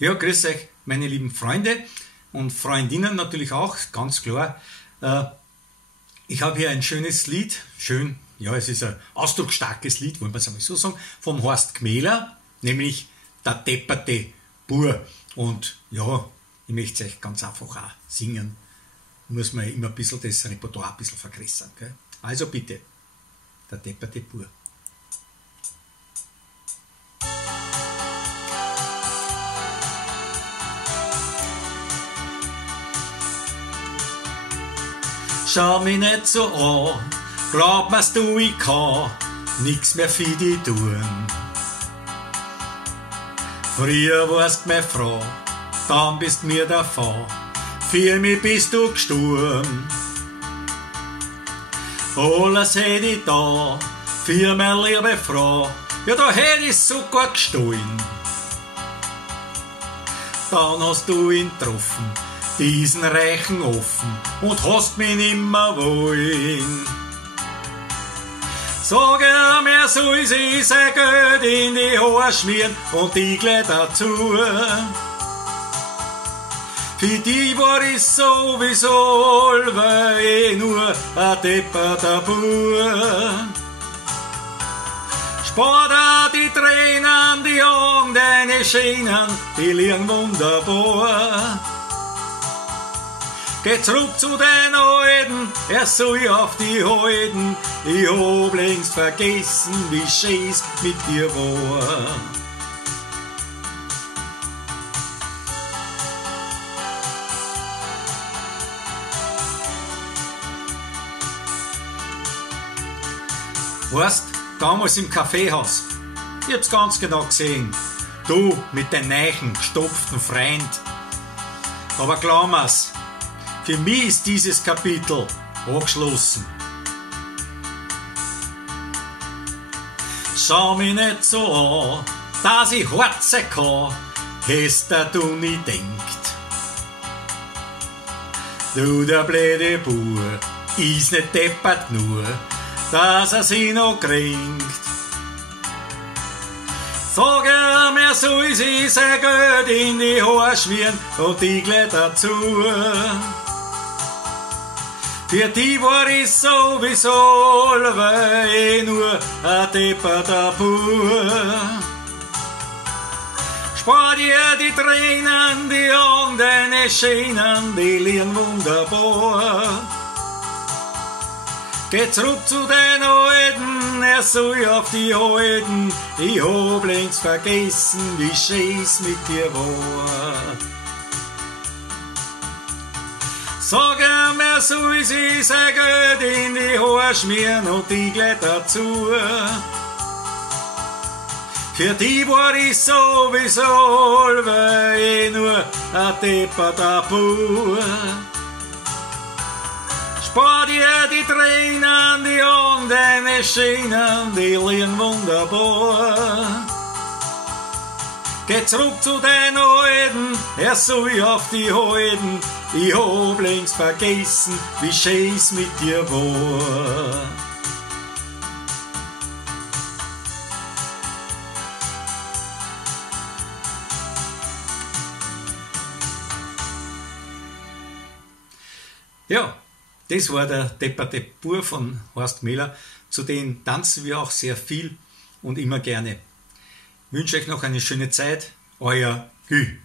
Ja, grüß euch, meine lieben Freunde und Freundinnen natürlich auch, ganz klar. Ich habe hier ein schönes Lied, ja, es ist ein ausdrucksstarkes Lied, wollen wir es einmal so sagen, vom Horst Gmähler, nämlich Der depperte Bur. Und ja, ich möchte es euch ganz einfach auch singen. Muss man immer ein bisschen das Repertoire ein bisschen vergrößern. Gell? Also bitte, Der depperte Bur. Schau mich nicht so an, glaub mir's du, ich kann nix mehr für dich tun. Früher warst meine Frau, dann bist mir davon, für mich bist du gestorben. Alles hätt ich da, für meine liebe Frau, ja da hätt ich sogar gestohlen. Dann hast du ihn getroffen, diesen reichen offen, und hast mich nimmer wollen. Sag mir, soll sie sein Geld in die Haare schmieren und die gleich dazu. Für die war ich sowieso allweil nur ein depperter Bur. Spar dir die Tränen, die Augen, deine Schönen, die liegen wunderbar. Geh zurück zu den Alten, er soll auf die halten. Ich hab längst vergessen, wie schön's mit dir war. Weißt, damals im Kaffeehaus, ich hab's ganz genau gesehen, du mit deinem neuen, gestopften Freund. Aber glaub mir's, für mich ist dieses Kapitel abgeschlossen. Schau mich nicht so an, dass ich Harze kann, hast du nicht denkt. Du, der blöde Bur, ist nicht deppert nur, dass er sich noch kränkt. Sag mir, soll sie sein Geld in die Haare schmieren und die gleich dazu. Für die war ich sowieso allweil nur ein depperter Bur. Spar dir die Tränen, die Augen, deine Schönen, die liegen wunderbar. Geh zurück zu den Alten, er soll auf die halten. Ich hab längst vergessen, wie schön's mit dir war. Sag mir, soll sie sein Geld in die Haare schmieren und die gleich dazu. Für die war ich sowieso allweil nur ein depperter Bur. Spar dir die Tränen, die Augen, deine Schönen, die liegen wunderbar. Geh zurück zu den Alten, er soll auf die halten. Ich hab längst vergessen, wie schön's mit dir war. Ja, das war der depperte Bur von Horst Gmähler. Zu denen tanzen wir auch sehr viel und immer gerne. Ich wünsche euch noch eine schöne Zeit. Euer Gü.